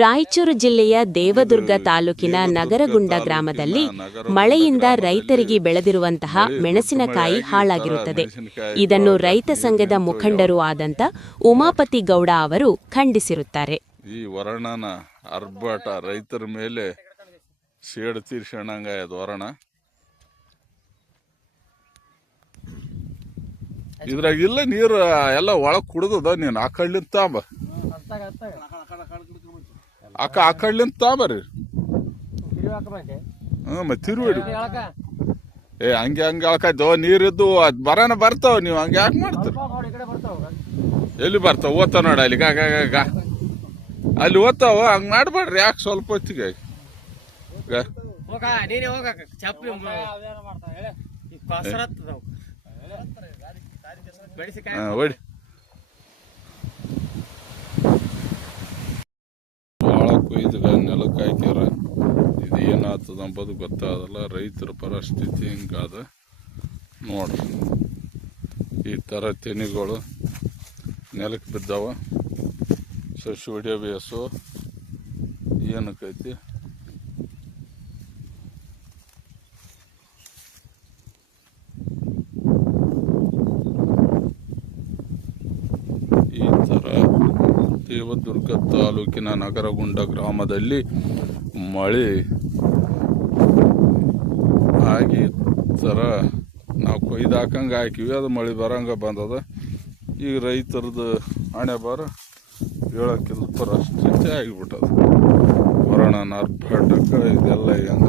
ರಾಯಚೂರು ಜಿಲ್ಲೆಯ ದೇವದುರ್ಗ ತಾಲೂಕಿನ ನಗರಗುಂಡ ಗ್ರಾಮದಲ್ಲಿ ಮಳೆಯಿಂದ ರೈತರಿಗೆ ಬೆಳೆದಿರುವಂತಹ ಮೆಣಸಿನಕಾಯಿ ಹಾಳಾಗಿರುತ್ತದೆ. ಇದನ್ನು ರೈತ ಸಂಘದ ಮುಖಂಡರೂ ಆದಂತ ಉಮಾಪತಿ ಗೌಡ ಅವರು ಖಂಡಿಸಿರುತ್ತಾರೆ. ಈ ವರ್ಣನ ಅರ್ಭಟ ರೈತರ ಮೇಲೆ ಸೇಡು ತೀರ್ಸಣಂಗಾಯದ ವರ್ಣ. ಇದ್ರಾಗ ಇಲ್ಲ ನೀರು ಎಲ್ಲ ಒಳಗ್ ಕುಡ್ದದ. ನೀನು ಆ ಕಡ್ಲಿಂದ ತಾಂಬ, ಆ ಕಡ್ಲಿಂದ ತಾಂಬರಿ. ಮತ್ತೆ ತಿರುವಿಡಿ. ಹಂಗೆ ಹೇಳ್ಕಾಯ್ತು ನೀರಿದ್ದು ಅದ್ ಬರೋಣ ಬರ್ತಾವ. ನೀವು ಹಂಗೆ ಯಾಕೆ ಮಾಡ್ತೀರಿ? ಎಲ್ಲಿ ಬರ್ತಾವ? ಓದ್ತಾವ ನೋಡ ಅಲ್ಲಿ ಅಲ್ಲಿ ಓದ್ತಾವ. ಹಂಗ್ ಮಾಡ್ಬೇಡ್ರಿ. ಯಾಕೆ ಸ್ವಲ್ಪ ಹೊತ್ತಿಗೆ ಹೊಡಿ. ಭಾಳ ಕೊಯ್ದಾಗ ನೆಲಕ್ಕೆ ಹಾಕ್ಯಾರ. ಇದು ಏನಾಗ್ತದ ಅಂಬೋದು ಗೊತ್ತಾಗಲ್ಲ. ರೈತರ ಪರಿಸ್ಥಿತಿ ಹಿಂಗಾದ ನೋಡ್ರಿ. ಈ ಥರ ತೆನಿಗಳು ನೆಲಕ್ಕೆ ಬಿದ್ದಾವ. ಸಸಿ ಹೊಡಿಯೋ ಬೇಸು ಏನಕ್ಕೈತಿ. ಈ ಥರ ದೇವದುರ್ಗ ತಾಲೂಕಿನ ನಗರಗುಂಡ ಗ್ರಾಮದಲ್ಲಿ ಮಳೆ ಆಗಿ ಥರ ನಾವು ಕೊಯ್ದು ಹಾಕಂಗೆ ಹಾಕಿವಿ. ಅದು ಮಳೆ ಬರಂಗೆ ಬಂದದ. ಈಗ ರೈತರದ್ದು ಹಣೆ ಬಾರ ಹೇಳೋಕ್ಕಿಲ್ಲ ಪರಿಸ್ಥಿತಿ ಆಗಿಬಿಟ್ಟದ. ವರ್ಣನ ಅರ್ಭಟಕ್ಕೆ ಇದೆಲ್ಲ ಹೆಂಗ